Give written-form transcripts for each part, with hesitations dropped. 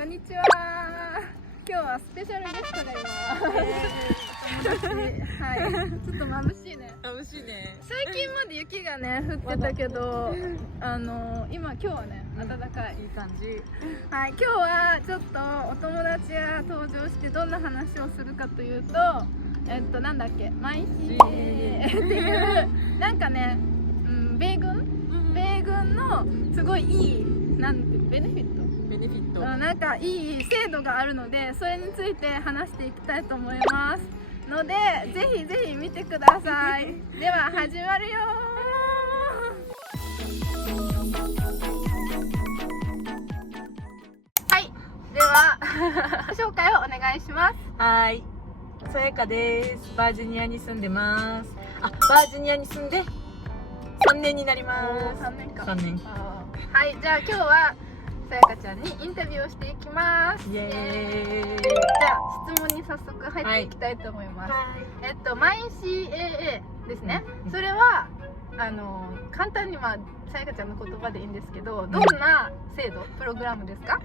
こんにちは。今日はスペシャルゲストがいます。はい、ちょっと眩しいね。眩しいね。最近まで雪がね降ってたけど、今日はね暖かい。いい感じ。はい、今日はちょっとお友達が登場してどんな話をするかというと、なんだっけ、毎日っていうなんかね、米軍のすごいいいなんてベネフィット。なんかいい制度があるので、それについて話していきたいと思いますので、ぜひぜひ見てください。では始まるよー。はい、では紹介をお願いします。はい、さやかです。バージニアに住んでます。バージニアに住んで3年になります。3年か。3年。はい、じゃあ今日はさやかちゃんにインタビューをしていきます。イエーイ。じゃあ質問に早速入っていきたいと思います。マイ CAA ですね。それは簡単にさやかちゃんの言葉でいいんですけど、どんな制度、プログラムですか？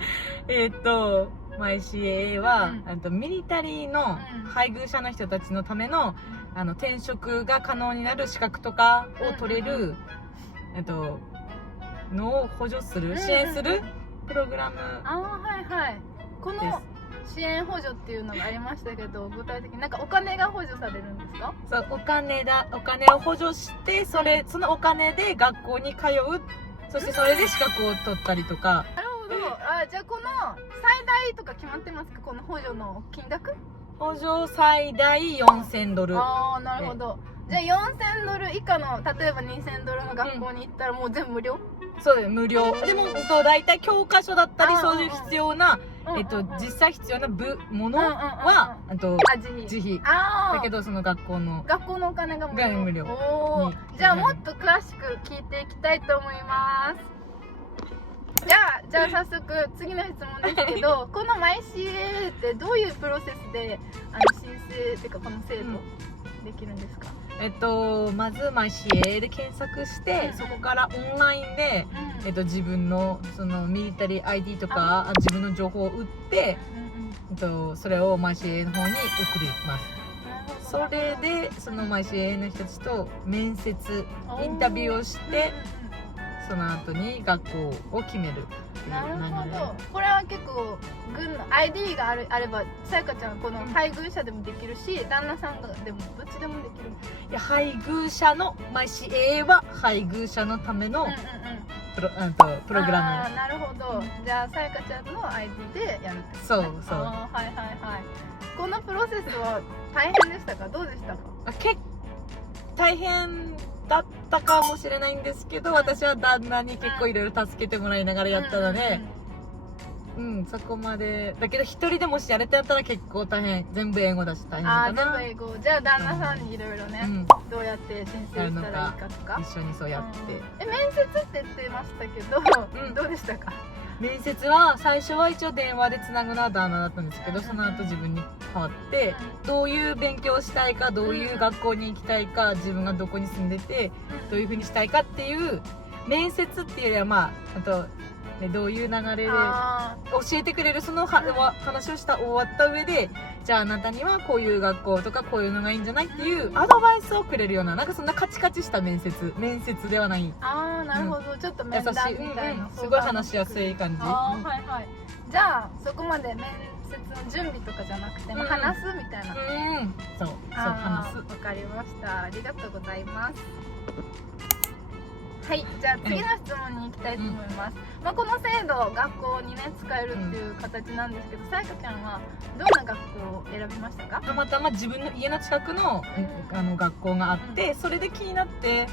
マイ CAA は、ミリタリーの配偶者の人たちのための、転職が可能になる資格とかを取れる、のを補助する、支援するプログラム。はいはい。この支援補助っていうのがありましたけど、具体的になんかお金が補助されるんですか？そう、お金を補助して、そのお金で学校に通う、そしてそれで資格を取ったりとか。なるほど。じゃあこの最大とか決まってますか？この補助の金額？補助最大$4000。なるほど。じゃあ$4000以下の、例えば$2000の学校に行ったらもう全部無料？そうです、無料。でも大体教科書だったり、そういう必要な、実際必要なものは自費。だけどその学校のお金が無料。に。じゃあもっと詳しく聞いていきたいと思います。じゃあ早速次の質問ですけど、このマイ CAA ってどういうプロセスで申請っていうかこの制度できるんですか？まずマイ CAA で検索して、そこからオンラインで、自分のそのミリタリー ID とか自分の情報を打って、それをマイ CAA の方に送ります。それでそのマイ CAA の人たちと面接インタビューをして、その後に学校を決める。なるほど。これは結構軍の ID があればさやかちゃんこの配偶者でもできるし、旦那さんがでもどっちでもできる。いや、配偶者のマイ CAA は配偶者のためのプログラム。なるほど。じゃあさやかちゃんの ID でやるってことね。そう。はいはいはい。このプロセスは大変でしたか？どうでしたか？大変だったかもしれないんですけど、私は旦那に結構いろいろ助けてもらいながらやったので、そこまで。だけど一人でもしやれてやったら結構大変。全部英語だし大変かな。全部英語。じゃあ旦那さんにいろいろね、どうやって申請したらいいかとか一緒にそうやって、面接って言ってましたけど、どうでしたか？面接は最初は一応電話でつなぐのは旦那だったんですけど、その後自分に変わって、どういう勉強をしたいか、どういう学校に行きたいか、自分がどこに住んでてどういう風にしたいかっていう面接っていうよりはどういう流れで教えてくれる、その話を終わった上で、じゃああなたにはこういう学校とかこういうのがいいんじゃないっていうアドバイスをくれるような、なんかそんなカチカチした面接ではない。なるほど。ちょっと面談みたいな、すごい話しやすい感じ。じゃあそこまで面接の準備とかじゃなくて、話すみたいな。そう話す。わかりました。ありがとうございます。はい、じゃあ次の質問に行きたいと思います。この制度、学校にね使えるっていう形なんですけど、さやかちゃんはどんな学校を選びましたか？たまたま自分の家の近くの学校があって、それで気になって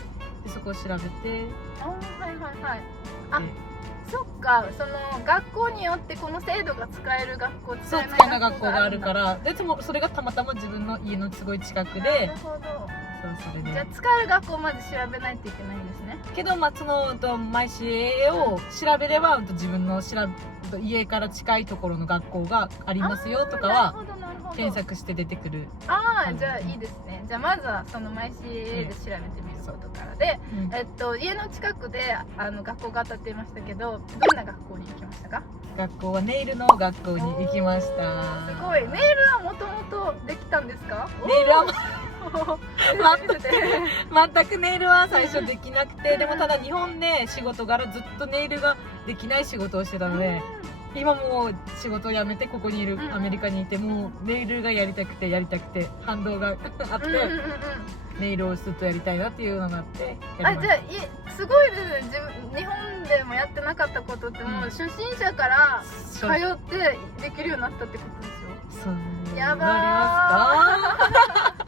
そこを調べて。そっか、その学校によってこの制度が使える学校、使えない学校があるから、でもそれがたまたま自分の家のすごい近くで。なるほど。それでじゃあ使える学校をまず調べないといけないんですね。けどそのマイ CAA を調べれば自分の家から近いところの学校がありますよとかは検索して出てくる。じゃあいいですね。じゃあまずはそのマイ CAA で調べてみる。ことからで、家の近くで学校が当たっていましたけど、どんな学校に行きましたか？学校はネイルの学校に行きました。すごい。ネイルはもともとできたんですか？ネイルは見せて全くネイルは最初できなくて、でもただ日本で仕事柄ずっとネイルができない仕事をしてたので、今もう仕事を辞めてここにいる、アメリカにいて、もうネイルがやりたくて反動があって、ネイルをずっとやりたいなっていうのがあってやりました。じゃあすごいですね。日本でもやってなかったことってもう初心者から通ってできるようになったってことですよ。そうやばー。なりますか？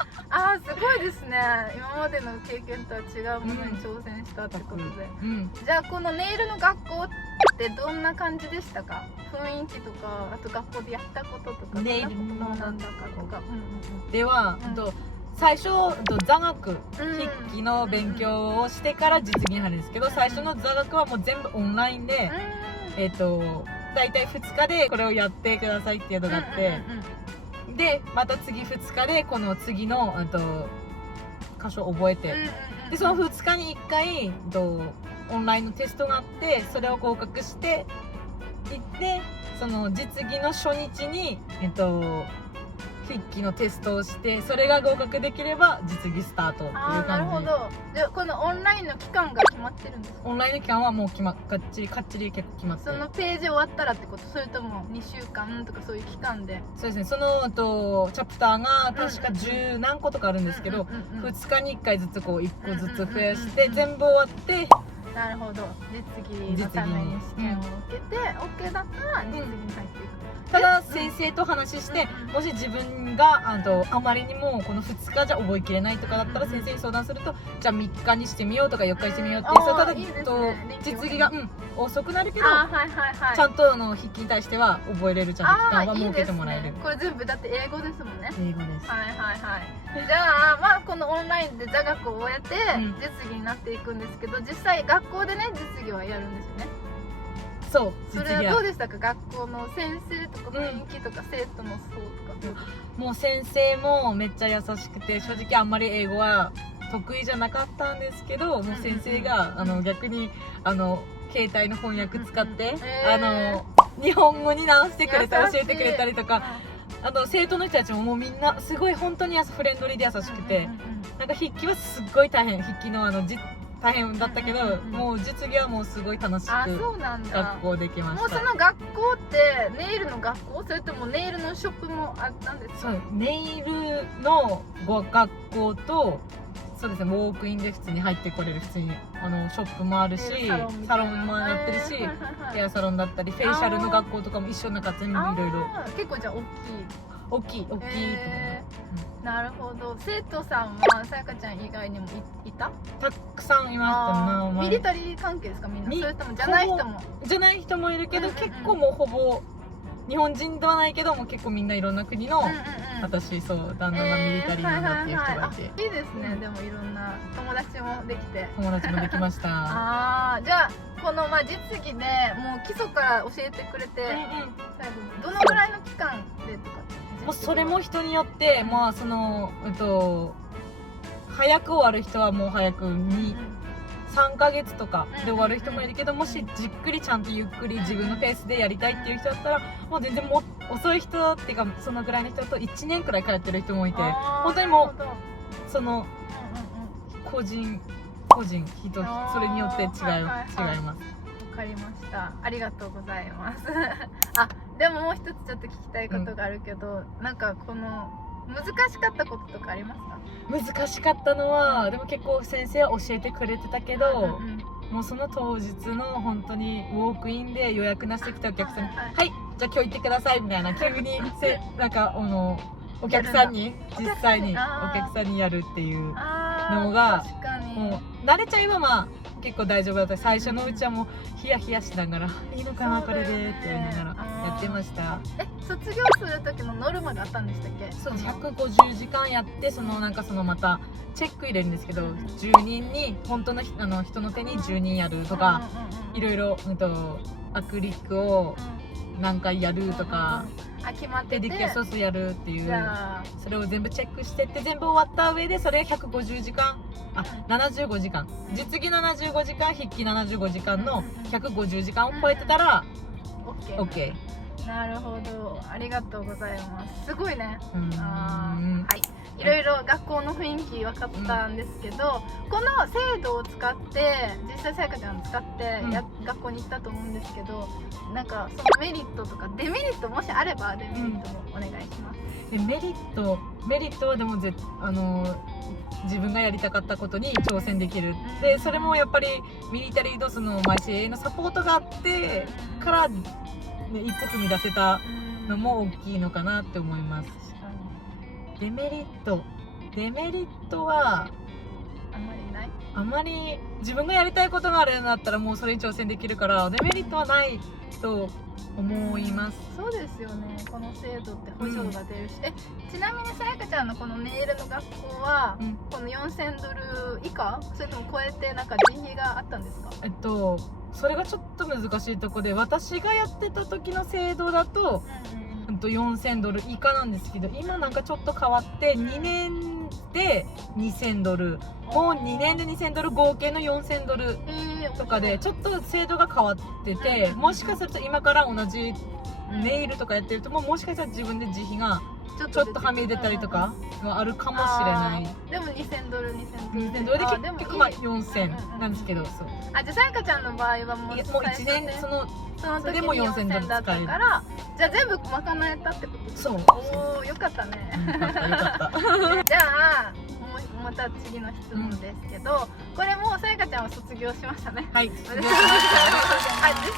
すごいですね。今までの経験とは違うものに挑戦したってことで、じゃあこのネイルの学校ってどんな感じでしたか？雰囲気とか、あと学校でやったこととか、ネイルのなんだかとか。では、最初座学筆記の勉強をしてから実技に入るんですけど、最初の座学はもう全部オンラインで、だいたい2日でこれをやってくださいっていうのがあって、でまた次2日でこの次の箇所を覚えて、でその2日に1回オンラインのテストがあって、それを合格していって、その実技の初日に筆記のテストをして、それが合格できれば実技スタートっていう感じ。なるほど。じゃあこのオンラインの期間が決まってるんですか？オンラインの期間はもうかっちり結構決まってる。そのページ終わったらってこと？それとも2週間とかそういう期間で？そうですね。そのチャプターが確か10何個とかあるんですけど、2日に1回ずつこう1個ずつ増やして全部終わって、なるほど。実技のために試験を受けて OK だったら実技に入っていく。ただ先生と話して、もし自分があまりにもこの2日じゃ覚えきれないとかだったら先生に相談すると、じゃあ3日にしてみようとか4日にしてみようっていう。ただ実技が遅くなるけど、ちゃんと筆記に対しては覚えれる、ちゃんと期間は設けてもらえる。これ全部だって英語ですもんね。英語です。じゃあこのオンラインで座学を終えて実技になっていくんですけど、実際学校でね実技はやるんですよね。そう。それはどうでしたか？学校の先生とか雰囲気とか生徒の層とか。もう先生もめっちゃ優しくて、正直あんまり英語は得意じゃなかったんですけど、もう先生が逆に携帯の翻訳使って日本語に直してくれて教えてくれたりとか、生徒の人たちももうみんなすごい本当にフレンドリーで優しくて、なんか筆記はすっごい大変、筆記の大変だったけど、もう実技はもうすごい楽しく学校できました。もうその学校ってネイルの学校、それともネイルのショップもあったんですか？そう、ネイルの学校と、そうですね、ウォークインで普通に入ってこれる、普通にショップもあるし、サロンもやってるし、ヘアサロンだったりフェイシャルの学校とかも一緒、なんか全部いろいろ。結構じゃあ大きいと思う。なるほど。生徒さんはさやかちゃん以外にもいた？たくさんいました。ミリタリー関係ですかみんな？それともじゃない人もいるけど、結構もうほぼ日本人ではないけども、結構みんないろんな国の、私旦那がミリタリーなんだっていう人がいて、いいですね。でもいろんな友達もできて。友達もできました。じゃあこの実技でもう基礎から教えてくれて、どのぐらいの期間でとか？もうそれも人によって、早く終わる人はもう早く3ヶ月とかで終わる人もいるけど、もしじっくりちゃんとゆっくり自分のペースでやりたいっていう人だったら、もう全然も遅い人っていうか、そのぐらいの人だと1年くらい通ってる人もいて、本当にもうその個人人それによって違います。わかりました。ありがとうございます。でももう一つちょっと聞きたいことがあるけど、なんかこの難しかったこととかありますか？難しかったのは、でも結構先生は教えてくれてたけど、もうその当日の本当にウォークインで予約なしてきたお客さんに「はい、じゃあ今日行ってください」みたいな、急になんかお客さんに実際にお客さんにやるっていうのが、もう慣れちゃえば結構大丈夫だった。最初のうちはもうヒヤヒヤしながらいいのかなこれでって言いながらやってました。卒業する時のノルマがあったんでしたっけ？そう、150時間やって、またチェック入れるんですけど、10人に本当の人の手に10人やるとか、いろいろアクリルを何回やるとか、決まっててペディキュアソースやるっていう、それを全部チェックしてって、全部終わった上でそれ150時間75時間実技75時間筆記75時間の150時間を超えてたら OK。 なるほど、ありがとうございます。すごいね。はい、いろいろ学校の雰囲気分かったんですけど、この制度を使って実際さやかちゃん使って学校に行ったと思うんですけど、なんかそのメリットとかデメリットもしあればデメリットもお願いします。メリットはでも自分がやりたかったことに挑戦できる。でそれもやっぱりミリタリーのそのマシエのサポートがあってから一歩踏み出せたのも大きいのかなって思います。デメリットはあんまりない。あまり自分がやりたいことがあるんだったらもうそれに挑戦できるからデメリットはないと思います。そうですよね。この制度って補助が出るし、ちなみにさやかちゃんのこのネイルの学校は、この4000ドル以下それとも超えてなんか人費があったんですか？それがちょっと難しいところで、私がやってた時の制度だと、4000ドル以下なんですけど、今なんかちょっと変わって2年で2000ドルもう2年で2000ドル合計の4000ドルとかでちょっと制度が変わってて、もしかすると今から同じネイルとかやってるともしかしたら自分で自費がちょっとはみ出たりとかはあるかもしれない。でも2000ドルで結局4000なんですけど、そう。じゃあさやかちゃんの場合はもう1年その時に4000ドルだったから、じゃあ全部賄えたってことですか？そう。おお、よかったね。よかった。じゃあまた次の質問ですけど、これもさやかちゃんは卒業しましたね。はい。実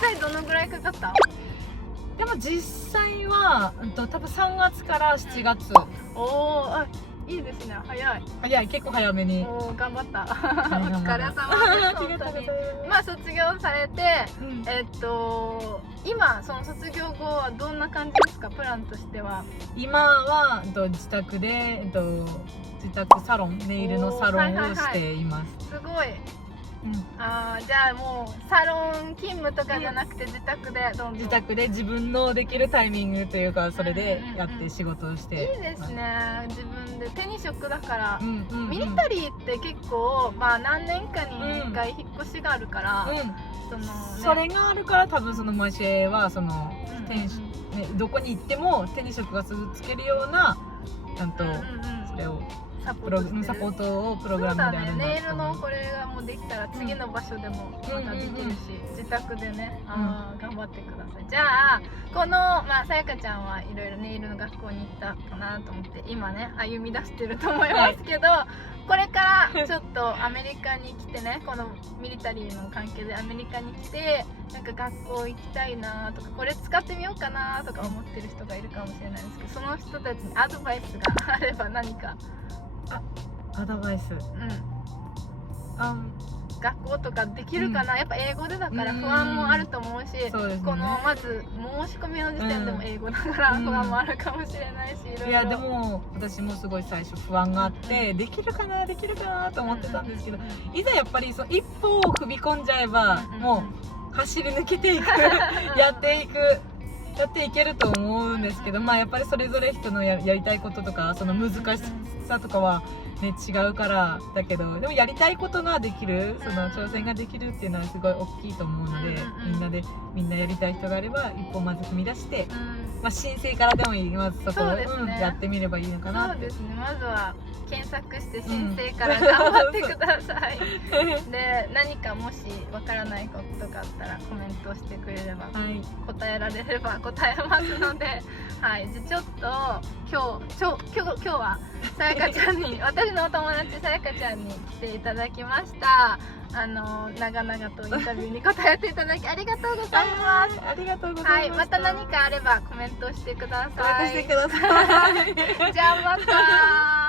際どのぐらいかかった？でも実際は多分3月から7月。おお、いいですね。早い、結構早めに。おー、頑張った。お疲れ様です。本当に。まあ卒業されて、今その卒業後はどんな感じですか？プランとしては。今は自宅で自宅サロン、ネイルのサロンをしています。すごい。じゃあもうサロン勤務とかじゃなくて自宅でどんどん自宅で自分のできるタイミングというかそれでやって仕事をして、いいですね。自分で手に職だから、ミリタリーって結構何年かに1回引っ越しがあるから、それがあるから多分そのマシェはそのどこに行っても手に職がすぐつけるようなちゃんとそれをサポートをプログラムであるんだ。ネイルのこれがもうできたら次の場所でもまたできるし、自宅でね、頑張ってください。じゃあこのさやかちゃんはいろいろネイルの学校に行ったかなと思って今ね歩み出してると思いますけど、これからちょっとアメリカに来てね、このミリタリーの関係でアメリカに来てなんか学校行きたいなとかこれ使ってみようかなとか思ってる人がいるかもしれないんですけど、その人たちにアドバイスがあれば何か。アドバイス、学校とかできるかな、やっぱ英語でだから不安もあると思うし、このまず申し込みの時点でも英語だから不安もあるかもしれないし、いやでも私もすごい最初不安があってできるかなと思ってたんですけど、いざやっぱり一歩を踏み込んじゃえばもう走り抜けていくやっていけると思うんですけど、やっぱりそれぞれ人のやりたいこととかその難しさとかはね、違うからだけど、でもやりたいことができる、その挑戦ができるっていうのはすごい大きいと思うので、みんなやりたい人があれば一歩まず踏み出して、申請からでもいい、まずそこをやってみればいいのかな。そうですね、まずは検索して申請から頑張ってください。で何かもしわからないことがあったらコメントしてくれれば、答えられれば答えますので、じゃあちょっと今日はさやかちゃんに私のお友達さやかちゃんに来ていただきました。長々とインタビューに答えていただきありがとうございます。ありがとうございます。また何かあればコメントしてください。コメントしてください。じゃあまた